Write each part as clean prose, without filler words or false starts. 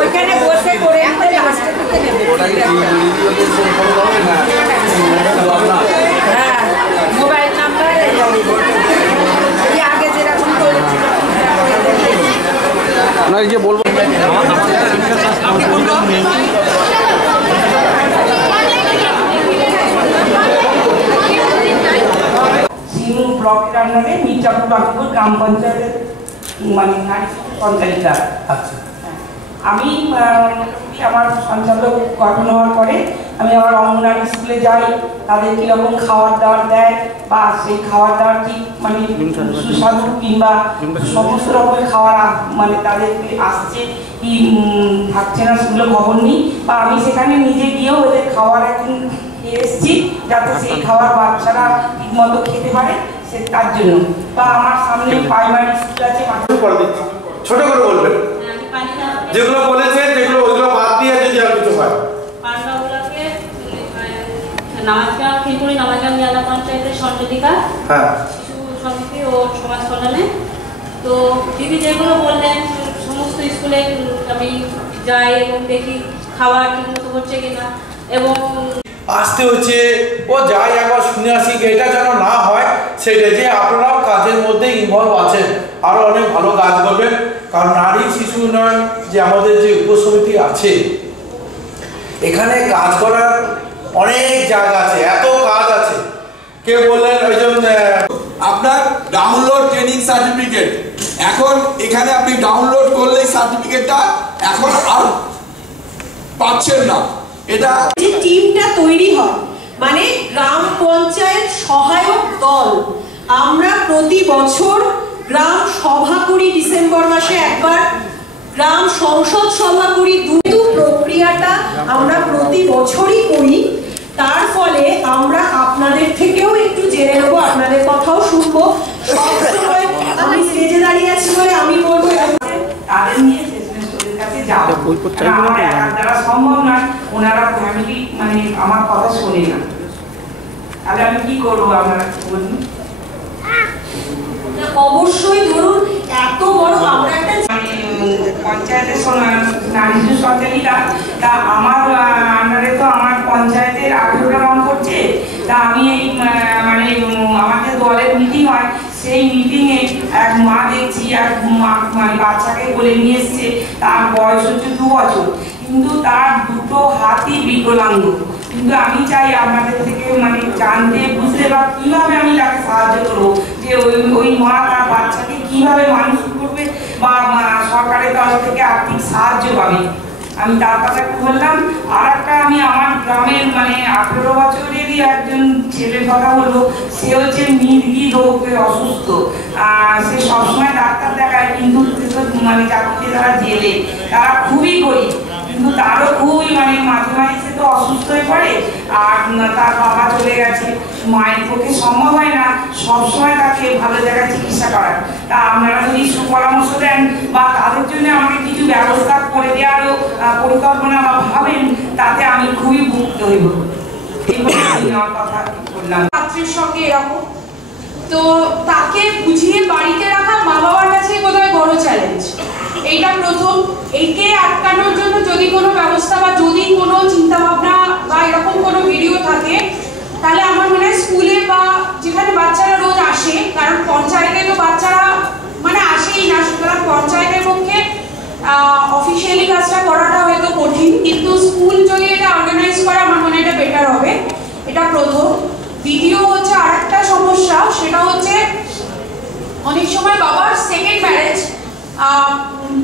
ওইখানে বসে করে হ্যাঁ মোবাইল নাম্বার আগে যেরকম আপনাকে বলবো ব্লকের আন্ডারে মির্জাপুর বাকিপুর গ্রাম পঞ্চায়েতের মানে নারী পঞ্চায়েতটা আছে। আমি মোটামুটি আমার সঞ্চালক গঠন হওয়ার পরে আমি আমার অঙ্গনারী স্কুলে যাই, তাদের কীরকম খাবার দাবার দেয় বা সেই খাবার দাবার কি মানে সুস্বাদু কিংবা সমস্ত রকমের খাবার মানে তাদেরকে আসছে কি থাকছে না সেগুলো খবর নিই, বা আমি সেখানে নিজে গিয়েও ওদের খাবার এখন এসেছি যাতে সেই খাবার বাচ্চারা ঠিকমতো খেতে পারে সে তার জন্য। বা আমার সামনে প্রাইমারি স্কুল আছে, ছোট করে বলবেন যেগুলো বলেছেন, যেগুলো ওইগুলো বাদ দিয়ে যদি আর কিছু হয়। পান্ডাগুলোকে নামাজগ্রাম খিলপুরি নামাজগ্রাম জেলা পঞ্চায়েতের সঞ্চালিকা শিশু সমিতি ও সমাজ কল্যাণে। তো দিদি যেগুলো বললেন সমস্ত স্কুলে আমি যাই এবং দেখি খাবার ঠিকমতো হচ্ছে কিনা, এবং আসতে হচ্ছে ও যাই একবার শুনে আসি, এটা যেন না হয় সেটা যে আপনারাও কাজের মধ্যে ইনভলভ আছেন, আরও অনেক ভালো কাজ করবেন। কারণ নারী শিশু উন্নয়ন যে আমাদের যে উপসমিতি আছে এখানে কাজ করার অনেক জায়গা আছে, এত কাজ আছে। কেউ বললেন ওই জন্য আপনার ডাউনলোড ট্রেনিং সার্টিফিকেট, এখন এখানে আপনি ডাউনলোড করলে সার্টিফিকেটটা এখন আর পাচ্ছেন না। এটা যে টিমটা তৈরি হয় মানে গ্রাম পঞ্চায়েত সহায়ক দল, আমরা প্রতি বছর গ্রাম সভা করি, ডিসেম্বর মাসে একবার গ্রাম সংসদ সভা করি, দুটো প্রক্রিয়াটা আমরা প্রতি বছরই করি। তার ফলে আমরা আপনাদের থেকেও একটু জেনে নেবো, আপনাদের কথাও শুনবো। সবসময় আমি স্টেজে দাঁড়িয়ে আছি বলে আমি বলবো তাদের নিয়ে যারা সম্ভব নয়, ওনারা ফ্যামিলি মানে আমার কথা শোনে না, তাহলে আমি কি করবো আপনারা বলুন। অবশ্যই ধরুন এত বড় আমরা একটা পঞ্চায়েতের নারী শিশু সঞ্চালিকা, তা আমার আন্ডারে তো আমার পঞ্চায়েতের 18টা গ্রাম করছে। তা আমি এই মানে আমাদের দলের মিটিং হয়, সেই মিটিংয়ে এক মা দেখছি এক মানে বাচ্চাকে বলে নিয়ে এসছে, তার বয়স হচ্ছে 2 বছর, কিন্তু তার দুটো হাতই বিকলাঙ্গ। কিন্তু আমি চাই আপনাদের থেকে মানে জানতে বুঝতে বা কীভাবে আমি তাকে সাহায্য করবো, যে ওই মা তার বাচ্চাকে কীভাবে মানুষ করবে বা সরকারের তরফ থেকে আর্থিক সাহায্য পাবে। আমি তার কথা একটু বললাম। আর একটা আমি আমার গ্রামের মানে 18 বছরেরই একজন ছেলের কথা বলবো, সে হচ্ছে মৃগী রোগে অসুস্থ। সে সবসময় ডাক্তার দেখায়, কিন্তু মানে চাকরিতে তারা জেলে, তারা খুবই গরিব, কিন্তু তারও খুবই মানে মাঝে মাঝে সে তো অসুস্থ হয়ে পড়ে, আর তার বাবা চলে গেছে, মায়ের পক্ষে সম্ভব হয় না সবসময় তাকে ভালো জায়গায় চিকিৎসা করার। তা আপনারা যদি সুপরামর্শ দেন বা তাদের জন্য আমাকে কিছু ব্যবস্থা করে দেওয়ারও পরিকল্পনা বা ভাবেন, তাতে আমি খুবই উপকৃত হইব। কথা বললাম ছাত্রের সঙ্গে এরকম, তো তাকে বুঝিয়ে বাড়িতে রাখা মা বাবার কাছে বোধহয় বড় চ্যালেঞ্জ। এইটা প্রথম। একে আটকানোর জন্য যদি কোনো ব্যবস্থা বা যদি কোনো চিন্তা ভাবনা বা এরকম কোনো ভিডিও থাকে, তাহলে আমার মনে হয় স্কুলে বা যেখানে বাচ্চারা রোজ আসে, কারণ পঞ্চায়েতে তো বাচ্চারা মানে আসেই না, সুতরাং পঞ্চায়েতের পক্ষে অফিসিয়ালি কাজটা করাটা হয়তো কঠিন, কিন্তু স্কুল যদি এটা অর্গানাইজ করে আমার মনে হয় এটা বেটার হবে। এটা প্রথম। দ্বিতীয় হচ্ছে আরেকটা সমস্যা, সেটা হচ্ছে অনেক সময় বাবার সেকেন্ড ম্যারেজ,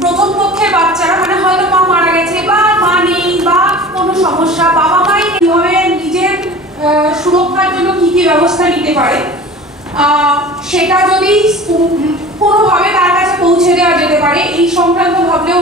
প্রথম পক্ষের বাচ্চারা মানে হয়তো মা মারা গেছে বা মা নেই বা কোনো সমস্যা, বাবা মাই কিভাবে নিজের সুরক্ষার জন্য কি কি ব্যবস্থা নিতে পারে সেটা যদি কোনোভাবে তার কাছে পৌঁছে দেওয়া যেতে পারে, এই সংক্রান্ত ভাবলেও